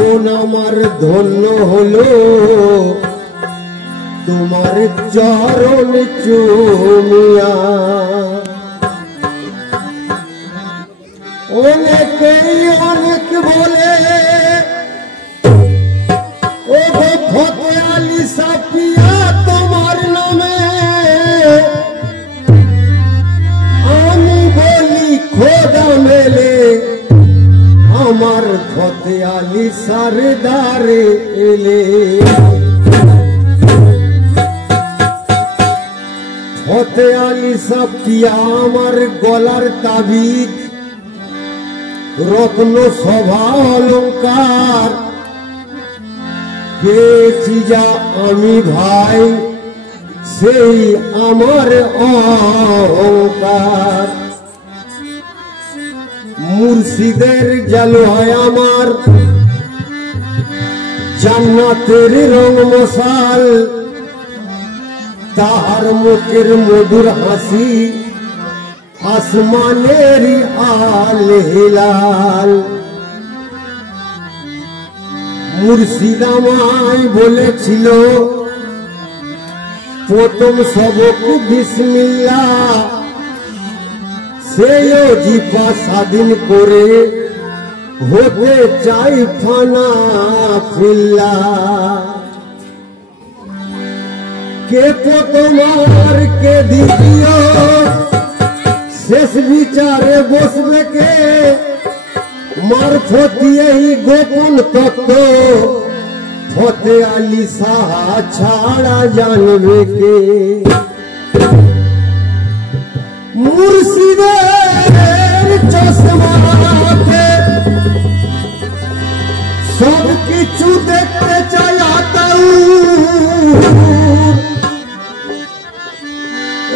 জীবন আমার ধন্য হলো তোমার চরণ চুমিয়া। অনেকেই অনেক বলে ও ফতে আলী সাফিয়া তোমার নামে, আমি বলি খোদা মেলে আমার ফতে আলী সরদারে এলে। ফতে আলী সাফিয়া আমার গলার তাবিজ, রত্ন সভা অলঙ্কার পেয়েছি যা আমি ভাই সেই আমার অহংকার। মুর্শিদের জালো হয় আমার জান্নাতের রং মশাল, তাহার মুখের মধুর হাসি আসমানের আল হিলাল। মুর্শিদ আমায় বলেছিল প্রথম সবক বিসমিল্লাহ, সেই জিফা স্বাধীন করে হতে চাই ফানা ফিল্লা। কে প্রথম আর কে দ্বিতীয় শেষ বিচারে বসবে কে, মারফত এই গোপন তত্ত্ব ফতে আলী সাহা ছাড়া জানবে কে। মুর্শিদের চশমাতে সব কিছু দেখতে চাই আতাউ,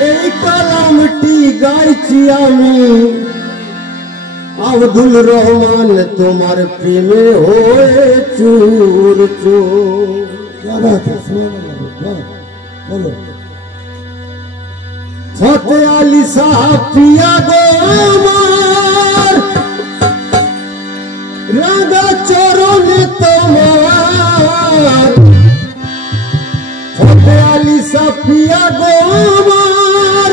এই কালামটি গাইছি আমি আব্দুল রহমান তোমার প্রেমে হয়ে চুর চুর। ফতে আলী সাফিয়া গো আমার রাগা চরণে তোমার, ফতে আলী সাফিয়া গো আমার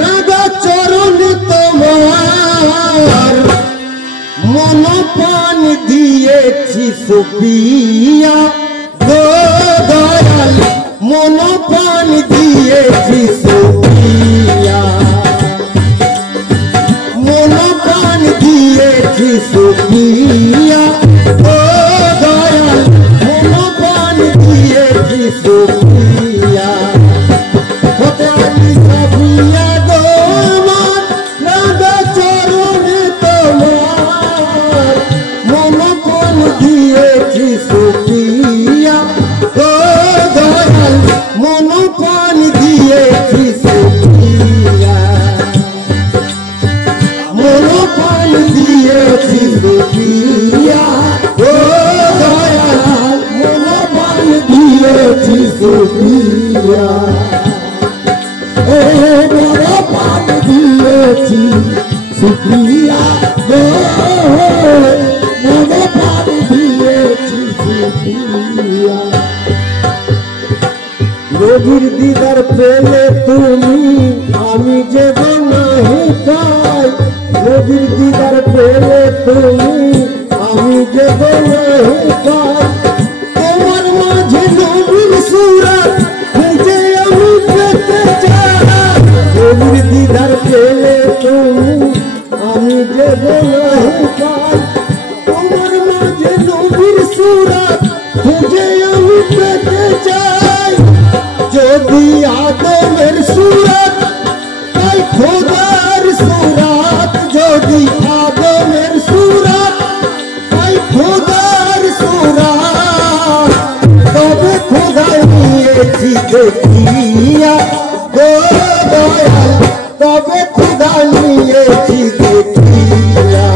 রাগা চরণে তোমার, মন পান দিয়েছি সুফিয়া গো দয়াল, মন পান দিয়েছি সুফিয়া, মন পান দিয়েছি সুফিয়া গো দয়াল, মন পান দিয়েছি সুফিয়া। ফতে আলী সাফিয়া গো আমার রাগা চরণে তোমার, মন পান দিয়েছি সুফিয়া গো দয়াল, মন পান দিয়েছি সুফিয়া, মন পান দিয়েছি সুফিয়া গো দয়াল, মন পান দিয়েছি সুফিয়া। ও মন পান দিয়েছি সুফিয়া গো, মন পান দিয়েছি সুফিয়া। নবীর দিদার পেলে তুমি আমি যে নাহি পাই, নবীর দিদার পেলে তুমি আমি যে নাহি পাই, তোমার মাঝে নবীর সুরত খুঁজে আমি পেতে চাই, নবীর দিদার পেলে তুমি আমি যে নাহি পাই, তোমার মাঝে নবীর সুরত খুঁজে আমি পেতে চাই। যদি আদমের সুরত তাই খোদার সুরত, যদি আদমের সুরত তাই খোদার সুরত, তবে খোদা নিয়েছি দেখিয়া গো দয়াল, তবে খোদা নিয়েছি দেখিয়া,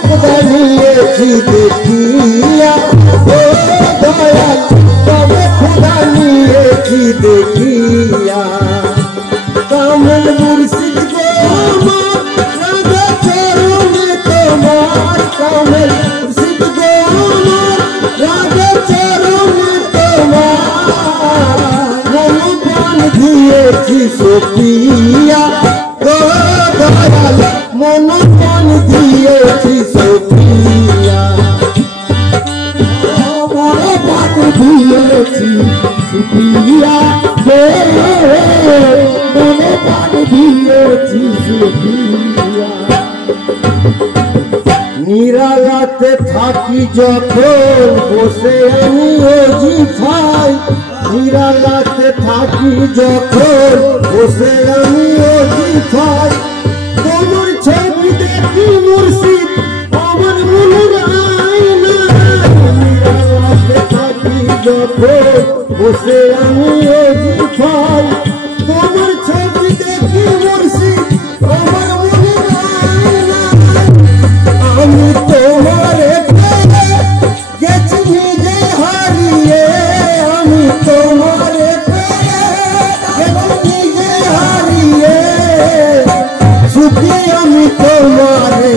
খোদা নিয়েছি দেখিয়া গো দয়াল, তবে খোদা নিয়েছি দেখিয়া। কামল মুর্শিদ গো আমার রাগা চরণে তোমার, নিরালাতে থাকি যখন বসে আমি অজিফাই, নিরালাতে থাকি যখন বসে আমি অজিফাই, তোমার ছবি দেখি মুর্শিদ আমার মনের আয়না। নিরালাতে থাকি যখন বসে আমি অজিফাই, তোমার ছবি দেখি মুর্শিদ আমার মনের আয়না। আমি তোমারে পেয়ে গেছি নিজে হারিয়ে, আমি তোমারে পেয়ে গেছি নিজে হারিয়ে, সুখী আমি তোমারে